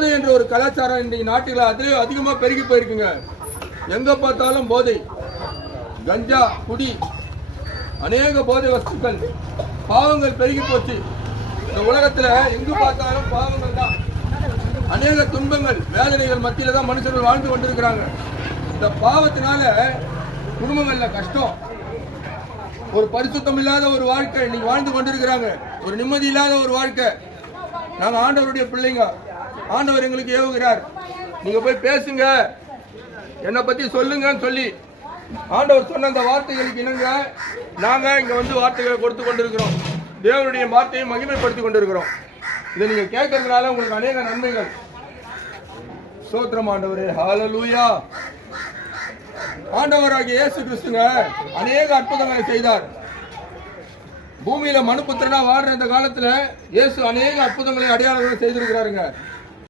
போதை என்ற ஒரு கலாச்சாரம் இன்றைக்கு நாட்டில் அதிலே அதிகமா பெருகி போயிருக்குங்க. எங்க பார்த்தாலும் போதை, கஞ்சா, குடி, அநேக போதை வஸ்துக்கள், பாவங்கள் பெருகி போச்சு. இந்த உலகத்துல எங்கு பார்த்தாலும் பாவங்கள் தான். அநேக துன்பங்கள், வேதனைகள் மத்தியில தான் மனுஷர்கள் வாழ்ந்து கொண்டிருக்கிறாங்க. இந்த பாவத்தினால குடும்பங்கள்ல கஷ்டம், ஒரு பரிசுத்தம் இல்லாத ஒரு வாழ்க்கை இன்னைக்கு வாழ்ந்து கொண்டிருக்கிறாங்க. ஒரு நிம்மதி இல்லாத ஒரு வாழ்க்கை. நாங்க ஆண்டவருடைய பிள்ளைங்க. ஆண்டவர் எங்களுக்கு ஏவுகிறார், நீங்க போய் பேசுங்க, என்னை பத்தி சொல்லுங்கன்னு சொல்லி ஆண்டவர் சொன்ன அந்த வார்த்தைகளுக்கு இணங்க நாங்க இங்க வந்து வார்த்தைகளை கொடுத்து கொண்டிருக்கிறோம். தேவனுடைய வார்த்தையை மகிமைப்படுத்திக் கொண்டிருக்கிறோம். இதை நீங்க கேட்கறதுனால உங்களுக்கு அநேக நன்மைகள். ஸ்தோத்திரம் ஆண்டவரே, ஹல்லேலூயா. ஆண்டவராகிய இயேசு கிறிஸ்துங்க அநேக அற்புதங்களை செய்தார். பூமியில மனுபுத்திரனா வாழ்ற இந்த காலத்துல இயேசு அநேக அற்புதங்களை, அடையாளங்களை செய்திருக்கிறாருங்க.